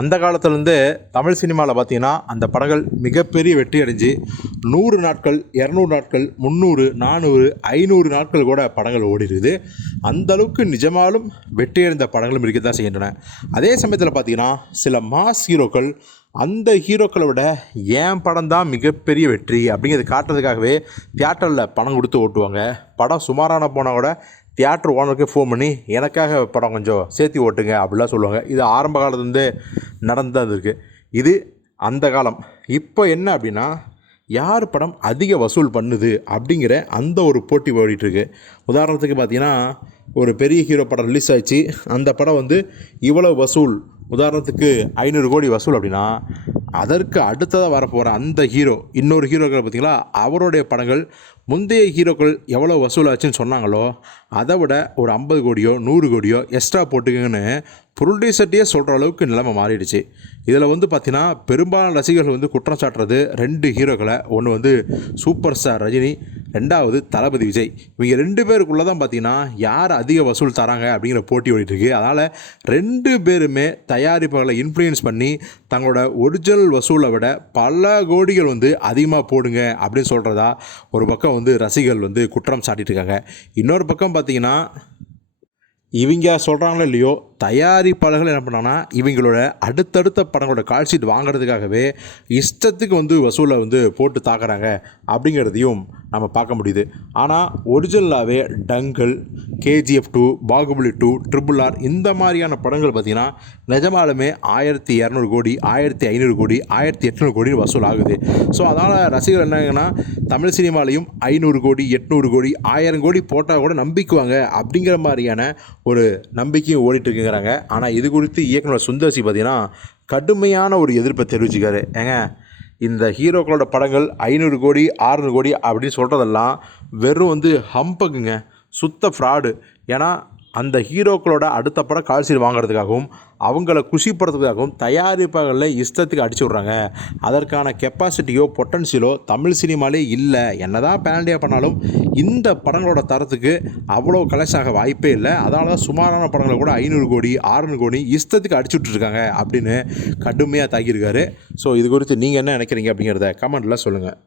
அந்த காலத்துலேருந்தே தமிழ் சினிமாவில் பார்த்தீங்கன்னா அந்த படங்கள் மிகப்பெரிய வெற்றி அடைஞ்சு 100 நாட்கள், 200 நாட்கள், 300, 400, 500 நாட்கள் கூட படங்கள் ஓடி இருக்குது. அந்தளவுக்கு நிஜமாலும் வெற்றி அடைந்த படங்களும் இருக்க தான் செய்கின்றன. அதே சமயத்தில் பார்த்தீங்கன்னா சில மாஸ் ஹீரோக்கள் அந்த ஹீரோக்களை விட என் படம் தான் மிகப்பெரிய வெற்றி அப்படிங்கிறத காட்டுறதுக்காகவே தியேட்டரில் பணம் கொடுத்து ஓட்டுவாங்க. படம் சுமாரான போனால் கூட தியேட்டர் ஓனருக்கே ஃபோன் பண்ணி எனக்காக படம் கொஞ்சம் சேர்த்து ஓட்டுங்க அப்படிலாம் சொல்லுவாங்க. இது ஆரம்ப காலத்துலேருந்தே நடந்தது இருக்குது. இது அந்த காலம். இப்போ என்ன அப்படின்னா, யார் படம் அதிக வசூல் பண்ணுது அப்படிங்கிற அந்த ஒரு போட்டி ஓடிட்டுருக்கு. உதாரணத்துக்கு பார்த்தீங்கன்னா, ஒரு பெரிய ஹீரோ படம் ரிலீஸ் ஆகிடுச்சு. அந்த படம் இவ்வளோ வசூல், உதாரணத்துக்கு 500 கோடி வசூல் அப்படின்னா, அதற்கு அடுத்ததாக வரப்போகிற அந்த ஹீரோ, இன்னொரு ஹீரோக்கள் பார்த்திங்களா, அவருடைய படங்கள் முந்தைய ஹீரோக்கள் எவ்வளோ வசூலாச்சுன்னு சொன்னாங்களோ அதை விட ஒரு 50 கோடியோ 100 கோடியோ எக்ஸ்ட்ரா போட்டுக்கங்கன்னு ப்ரொடியூசர்ட்டையே சொல்கிற அளவுக்கு நிலைமை மாறிடுச்சு. இதில் பார்த்தீங்கன்னா பெரும்பாலான ரசிகர்கள் குற்றம் சாட்டுறது 2 ஹீரோக்களை. ஒன்று சூப்பர் ஸ்டார் ரஜினி, 2வது தளபதி விஜய். இவங்க 2 பேருக்குள்ளே தான் பார்த்தீங்கன்னா யார் அதிக வசூல் தராங்க அப்படிங்கிற போட்டி ஓடிட்டுருக்கு. அதனால் 2 பேருமே தயாரிப்புகளை இன்ஃப்ளூயன்ஸ் பண்ணி தங்களோட ஒரிஜினல் வசூலை விட பல கோடிகள் அதிகமாக போடுங்க அப்படின்னு சொல்கிறதா ஒரு பக்கம் ரசிகர்கள் குற்றம் சாட்டிட்டு இருக்காங்க. இன்னொரு பக்கம் பார்த்தீங்கன்னா, இவங்க சொல்கிறாங்களோ இல்லையோ, தயாரிப்பாளர்கள் என்ன பண்ணாங்கன்னா இவங்களோட அடுத்தடுத்த படங்களோட கால்ஷீட் வாங்கிறதுக்காகவே இஷ்டத்துக்கு வசூலை போட்டு தாக்குறாங்க அப்படிங்கிறதையும் நம்ம பார்க்க முடியுது. ஆனால் ஒரிஜினலாகவே டங்கல், KGF 2, பாகுபலி 2, RRR இந்த மாதிரியான படங்கள் பார்த்திங்கன்னா நிஜமாலுமே 1200 கோடி, 1500 கோடி, 1800 கோடி வசூல் ஆகுது. ஸோ அதனால் ரசிகர்கள் என்னங்கன்னா, தமிழ் சினிமாலையும் 500 கோடி, 800 கோடி, 1000 கோடி போட்டால் கூட நம்பிக்குவாங்க அப்படிங்கிற மாதிரியான ஒரு நம்பிக்கையும் ஓடிட்டுருக்குங்கிறாங்க. ஆனால் இது குறித்து இயக்குனர் சுந்தர் சி பார்த்திங்கன்னா கடுமையான ஒரு எதிர்ப்பை தெரிவிச்சுக்காரு. ஏங்க, இந்த ஹீரோக்களோட படங்கள் 500 கோடி, 600 கோடி அப்படின்னு சொல்கிறதெல்லாம் வெறும் ஹம்பக்குங்க, சுத்த ஃப்ராடு. ஏன்னா அந்த ஹீரோக்களோட அடுத்த படம் கால்ஷீட் வாங்குறதுக்காகவும் அவங்கள குஷிப்படுறதுக்காகவும் தயாரிப்பாளர்களில் இஷ்டத்துக்கு அடிச்சு விட்றாங்க. அதற்கான கெப்பாசிட்டியோ பொட்டன்ஷியலோ தமிழ் சினிமாலே இல்லை. என்ன தான் பேண்டியா பண்ணாலும் இந்த படங்களோட தரத்துக்கு அவ்வளோ கலெக்ஷன் ஆக வாய்ப்பே இல்லை. அதனால தான் சுமாரான படங்களை கூட 500 கோடி, 600 கோடி இஷ்டத்துக்கு அடிச்சு விட்டுருக்காங்க அப்படின்னு கடுமையாக தாக்கியிருக்காரு. ஸோ இது குறித்து நீங்கள் என்ன நினைக்கிறீங்க அப்படிங்கிறத கமெண்ட்டில் சொல்லுங்கள்.